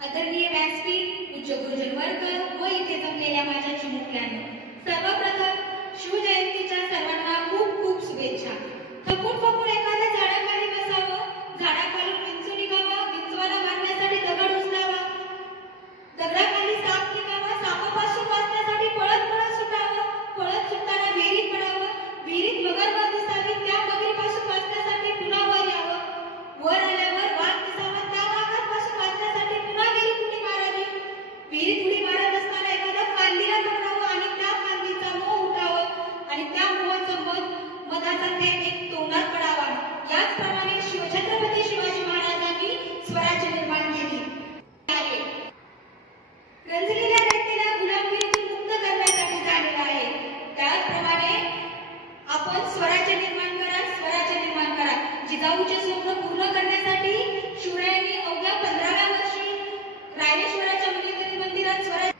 आदरणीय व्यासपीठ, उच्च गुरुजन वर्ग व इथे जमलेल्या माझ्या चिमुकल्यांनो, सर्वप्रथम शिवजयंतीच्या सर्वांना खूप खूप शुभेच्छा। थकून एखाद्या झाडाखाली बसावं, झाडाखाली विंचू निघावं, विंचवाला मारण्यासाठी दगड उचलावा, दगडाखाली साप निघावा, सापापासून वाचण्यासाठी पळत पळत सुटावं, पळत सुटताना विहिरीत पडावं, विहिरीत मगर दिसावी, त्या मगरीपासून वाचण्यासाठी पुन्हा वर यावं, वर आल्यावर वाघ दिसावा, त्या वाघापासून वाचण्यासाठी पुन्हा विहिरीत उडी मारावी, विहिरीत उडी मारत असताना एखाद्या फांदीला पकडावं आणि त्या फांदीचा मोह उठावं आणि त्या मोहाचा मधाचा थेंब एक तोंडात पडावा। याचप्रमाणे छत्रपती शिवाजी महाराजांनी स्वराज्य निर्माण केले आहे। रंजलेल्या व्यक्तीला गुलामगिरीतून मुक्त करण्यासाठी झालेला आहे। त्याचप्रमाणे आपण स्वराज्य निर्माण करा, स्वराज्य निर्माण करा। जिजाऊचे स्वप्न पूर्ण करण्यासाठी शिवरायांनी अवघ्या 15व्या वर्षी रायरेश्वराच्या मंदिरात स्वराज्य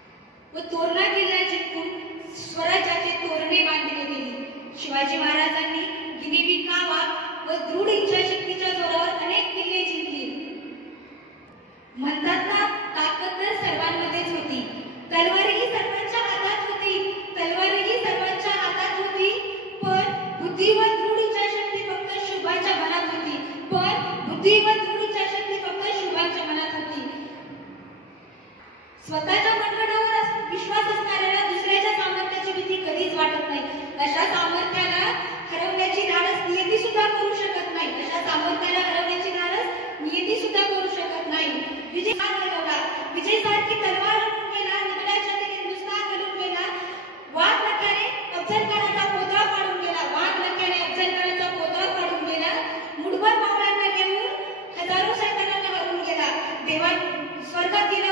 व तोरणा किल्ला जिंकून स्वराज्याचे तोरणे बांधले गेले। शिवाजी महाराजांनी गिनिबी कावा व दृढ इच्छाशक्तीच्या जोरावर अनेक किल्ले जिंकले। म्हणतात ना, ताकद तर सर्वांमध्येच होती, तलवारही सर्वांच्या हातात होती, तलवारही सर्वांच्या हातात होती, पण बुद्धी व दृढ इच्छाशक्ती फक्त शुभाच्या मनात होती, पण बुद्धी व दृढ इच्छाशक्ती फक्त शुभाच्या मनात होती। स्वतःच्या मनगटावर विश्वास असणाऱ्याला दुसऱ्याच्या सामर्थ्याची भीती कधीच वाटत नाही। अशा सामर्थ्याला हरवण्याची धाडस नियती सुद्धा करू शकत नाही, अशा सामर्थ्याला हरवण्याची धाडस नियती सुद्धा करू शकत नाही। विजय हा मिळवला, विजय सारखी तलवार हरवून गेला, निगडाच्या तिने हिंदुस्थान हरवून गेला, वाघ नख्याने अफजलखानाचा पोतळा फाडून गेला, वाघ नख्याने अफजलखानाचा पोतळा फाडून गेला, मुठभर मावळ्यांना घेऊन हजारो सैतानांना हरवून गेला, देवा स्वर्गात गेला